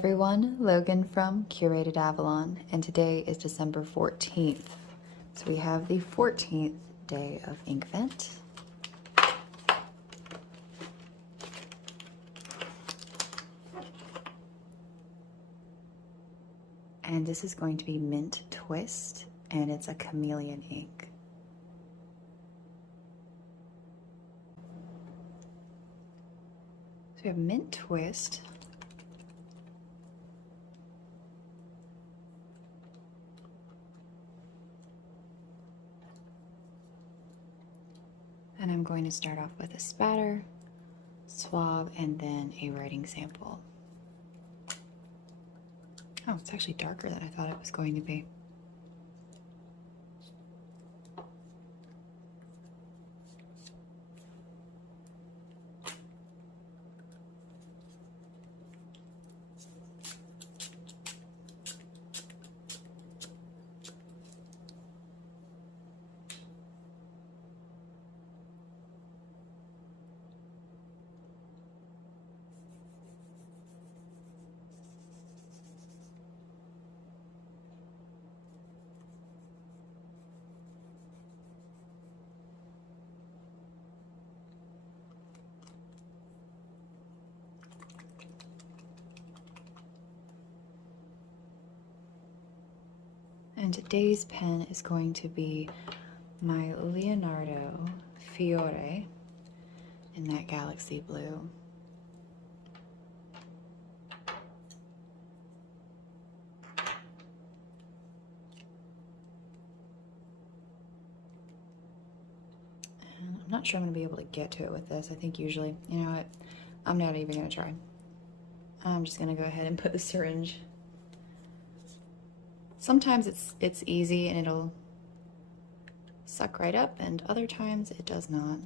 everyone, Logan from Curated Avalon, and today is December 14th. So we have the 14th day of Inkvent. And this is going to be Mint Twist, and it's a chameleon ink. So we have Mint Twist. And I'm going to start off with a spatter, swab, and then a writing sample. Oh, it's actually darker than I thought it was going to be. And today's pen is going to be my Leonardo Fiore in that Galaxy Blue. And I'm not sure I'm going to be able to get to it with this. I think usually, you know what, I'm not even going to try. I'm just going to go ahead and put the syringe. Sometimes it's easy and it'll suck right up, and other times it does not.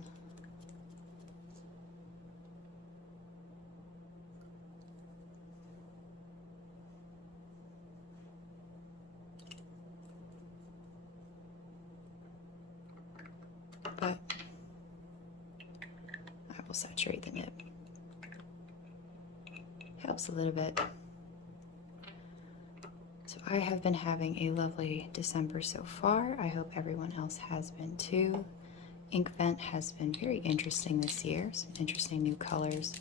But I will saturate the nib. Helps a little bit. So I have been having a lovely December so far. I hope everyone else has been too. Inkvent has been very interesting this year. Some interesting new colors.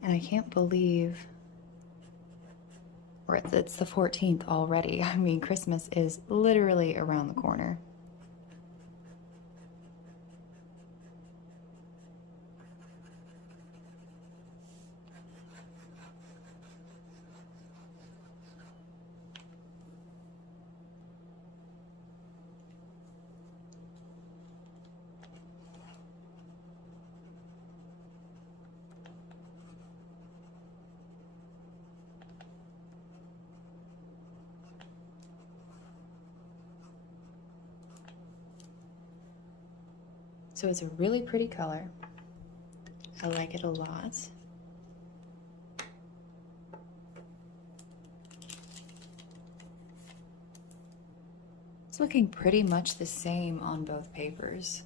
And I can't believe, or it's the 14th already. I mean, Christmas is literally around the corner. So it's a really pretty color. I like it a lot. It's looking pretty much the same on both papers.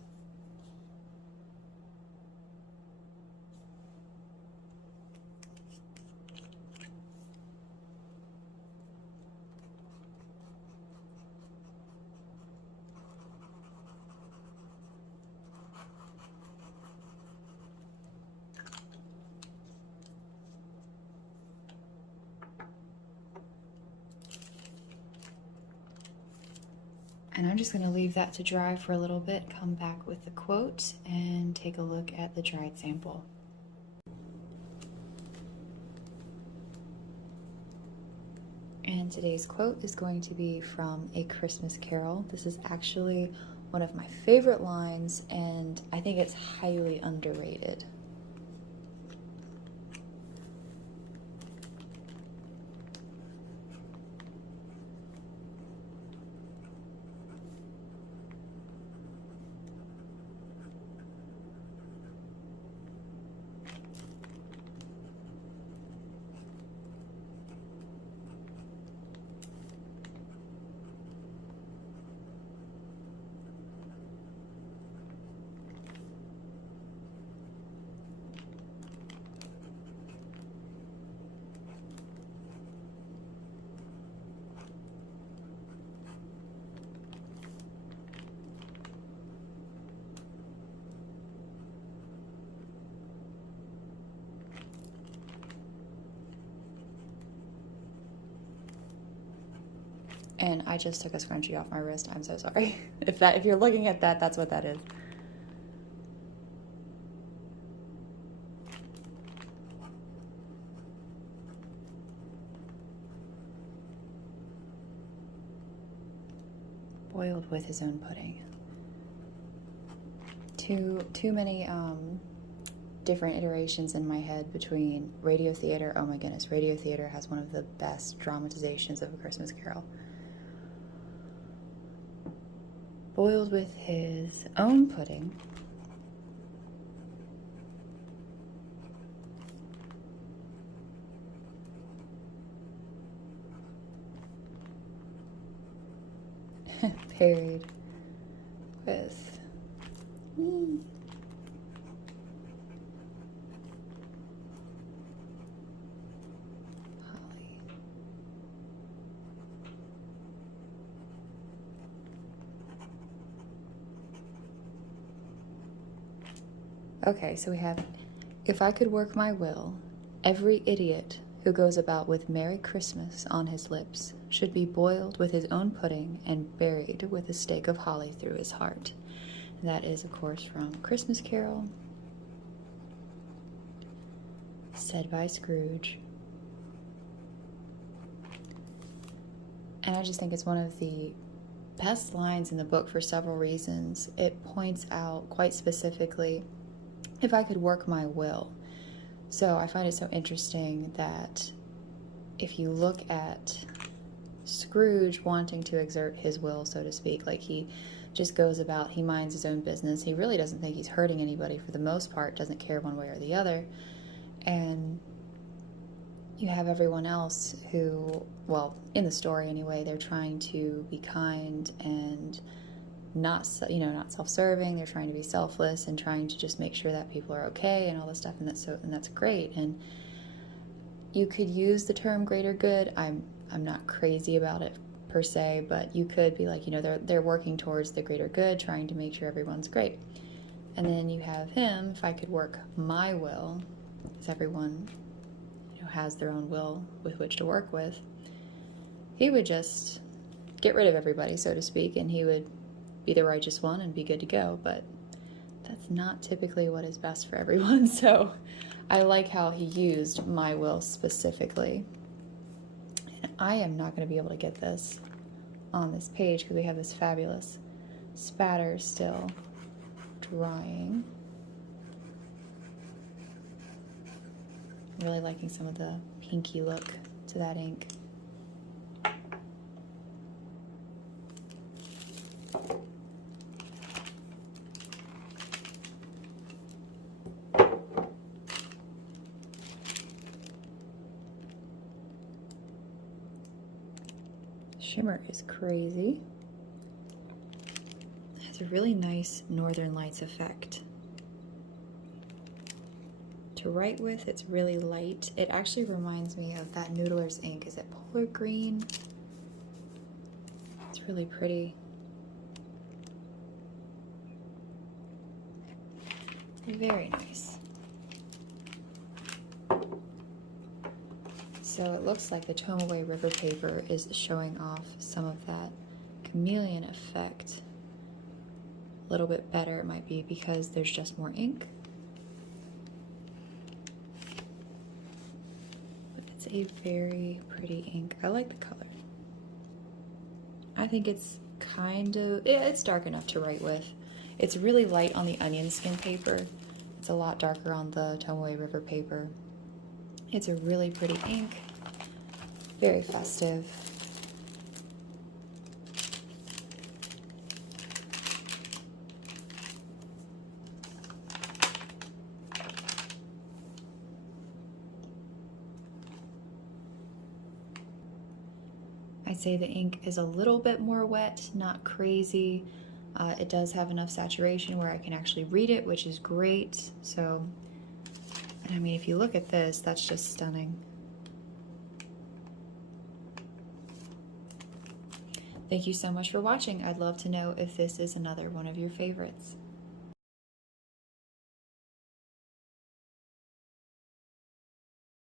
And I'm just going to leave that to dry for a little bit, come back with the quote, and take a look at the dried sample. And today's quote is going to be from A Christmas Carol. This is actually one of my favorite lines, and I think it's highly underrated. And I just took a scrunchie off my wrist. I'm so sorry. If you're looking at that, that's what that is. Boiled with his own pudding. Too many different iterations in my head between radio theater. Oh my goodness, radio theater has one of the best dramatizations of A Christmas Carol. Boiled with his own pudding. Paired with holly. Okay, so we have, if I could work my will, every idiot who goes about with Merry Christmas on his lips should be boiled with his own pudding and buried with a stake of holly through his heart. And that is, of course, from Christmas Carol, said by Scrooge. And I just think it's one of the best lines in the book for several reasons. It points out quite specifically, if I could work my will. So I find it so interesting that if you look at Scrooge wanting to exert his will, so to speak, like he just goes about, he minds his own business. He really doesn't think he's hurting anybody for the most part, doesn't care one way or the other. And you have everyone else who, well, in the story anyway, they're trying to be kind and not self-serving. They're trying to be selfless and trying to just make sure that people are okay and all this stuff, and that's great. And you could use the term greater good. I'm not crazy about it per se, but you could be like, they're working towards the greater good, trying to make sure everyone's great. And then you have him, if I could work my will, because everyone has their own will with which to work with, he would just get rid of everybody, so to speak, and he would be the righteous one and be good to go. But that's not typically what is best for everyone. So I like how he used my will specifically. And I am not going to be able to get this on this page because we have this fabulous spatter still drying. I'm really liking some of the pinky look to that ink. Shimmer is crazy. It has a really nice Northern Lights effect. To write with, it's really light. It actually reminds me of that Noodler's ink. Is it Polar Green? It's really pretty. Very nice. So it looks like the Tomaway River paper is showing off some of that chameleon effect a little bit better. It might be because there's just more ink. But it's a very pretty ink. I like the color. I think it's it's dark enough to write with. It's really light on the onion skin paper. It's a lot darker on the Tomaway River paper. It's a really pretty ink, very festive. I'd say the ink is a little bit more wet, not crazy. It does have enough saturation where I can actually read it, which is great. So, and I mean, if you look at this, that's just stunning. Thank you so much for watching. I'd love to know if this is another one of your favorites.